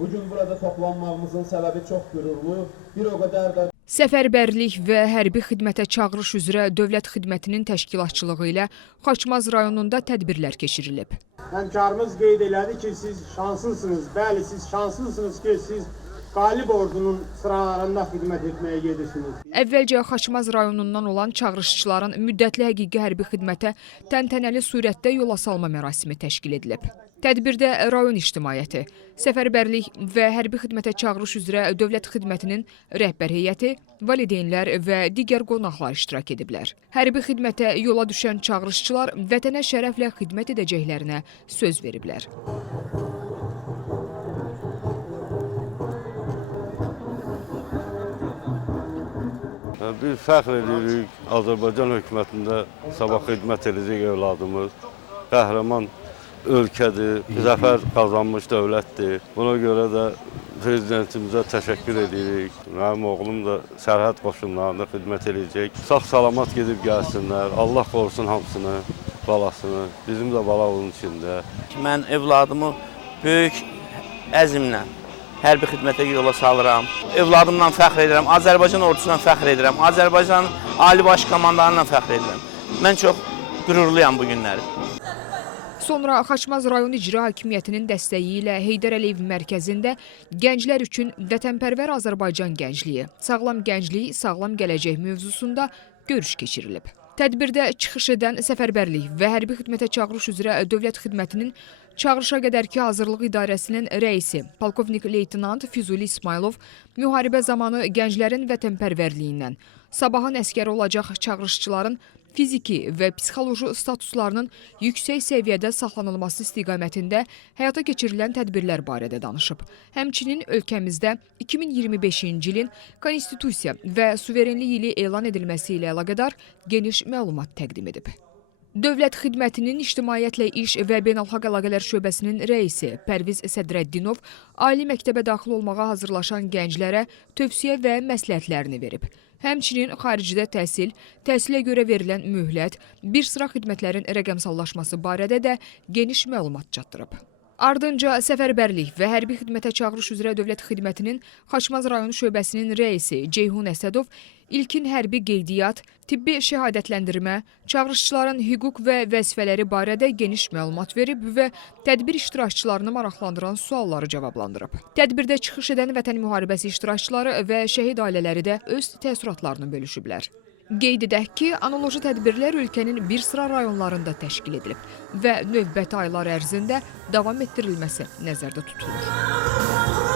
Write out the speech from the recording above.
Bugün burada toplanmağımızın səbəbi çox qürurlu, bir o qədər də Səfərbərlik və hərbi xidmətə çağırış üzrə dövlət xidmətinin təşkilatçılığı ilə Xaçmaz rayonunda tədbirlər keçirilib. Həmkarımız qeyd elədi ki, siz şanslısınız. Bəli, siz şanslısınız ki, siz qalib ordunun sıralarında xidmət etməyə gedirsiniz. Əvvəlcə Xaçmaz rayonundan olan çağırışçıların müddətli həqiqi hərbi xidmətə təntənəli surətdə yola salma mərasimi təşkil edilib. Tədbirdə rayon ictimaiyyəti, səfərbərlik və hərbi xidmətə çağırış üzrə dövlət xidmətinin rəhbər heyəti, valideynlər və digər qonaqlar iştirak ediblər. Hərbi xidmətə yola düşən çağırışçılar vətənə şərəflə xidmət edəcəklərinə söz veriblər. Biz fəxr edirik, Azərbaycan hökumətində sabah xidmət edəcək övladımız, qəhrəman ölkədir, zəfər qazanmış dövlətdir. Buna görə də prezidentimizə təşəkkür edirik. Mənim oğlum da sərhəd qoşunlarında xidmət edəcək. Sağ-salamat gedib gəlsinlər, Allah qorusun hamısını, balasını, bizim də bala onun içində. Mən evladımı böyük əzmlə hərbi xidmətə yola salıram. Evladımla fəxr edirəm, Azərbaycan ordusuna fəxr edirəm, Azərbaycan Ali Baş Komandanla fəxr edirəm. Mən çox qürurluyam bu günləri. Sonra Xaçmaz rayon icra hakimiyyətinin dəstəyi ilə Heydər Əliyev mərkəzində gənclər üçün vətənpərvər Azərbaycan gəncliyi, sağlam gənclik, sağlam gələcək mövzusunda görüş keçirilib. Tədbirdə çıxış edən Səfərbərlik və hərbi xidmətə çağırış üzrə dövlət xidmətinin çağırışa qədərki hazırlıq idarəsinin rəisi, polkovnik leytenant Füzuli İsmailov müharibə zamanı gənclərin vətənpərvərliyindən, sabahın əskəri olacaq çağırışçıların fiziki və psixoloji statuslarının yüksək səviyyədə saxlanılması istiqamətində həyata keçirilən tədbirlər barədə danışıb. Həmçinin ölkəmizdə 2025-ci ilin Konstitusiya və suverenlik ili elan edilməsi ilə əlaqədar geniş məlumat təqdim edib. Dövlət xidmətinin İctimaiyyətlə İş və Beynəlxalq Əlaqələr şöbəsinin rəisi Pərviz Sədrəddinov ali məktəbə daxil olmağa hazırlaşan gənclərə tövsiyə və məsləhətlərini verib. Həmçinin xaricdə təhsilə görə verilən mühlət, bir sıra xidmətlərin rəqəmsallaşması barədə də geniş məlumat çatdırıb. Ardınca Səfərbərlik və hərbi xidmətə çağırış üzrə dövlət xidmətinin Xaçmaz rayon şöbəsinin rəisi Ceyhun Əsədov ilkin hərbi qeydiyyat, tibbi şəhadətləndirmə, çağırışçıların hüquq və vəzifələri barədə geniş məlumat verib və tədbir iştirakçılarını maraqlandıran sualları cavablandırıb. Tədbirdə çıxış edən Vətən müharibəsi iştirakçıları və şəhid ailələri də öz təəssüratlarını bölüşüblər. Qeyd edək ki, analoji tədbirlər ölkənin bir sıra rayonlarında təşkil edilib və növbəti aylar ərzində davam etdirilməsi nəzərdə tutulur.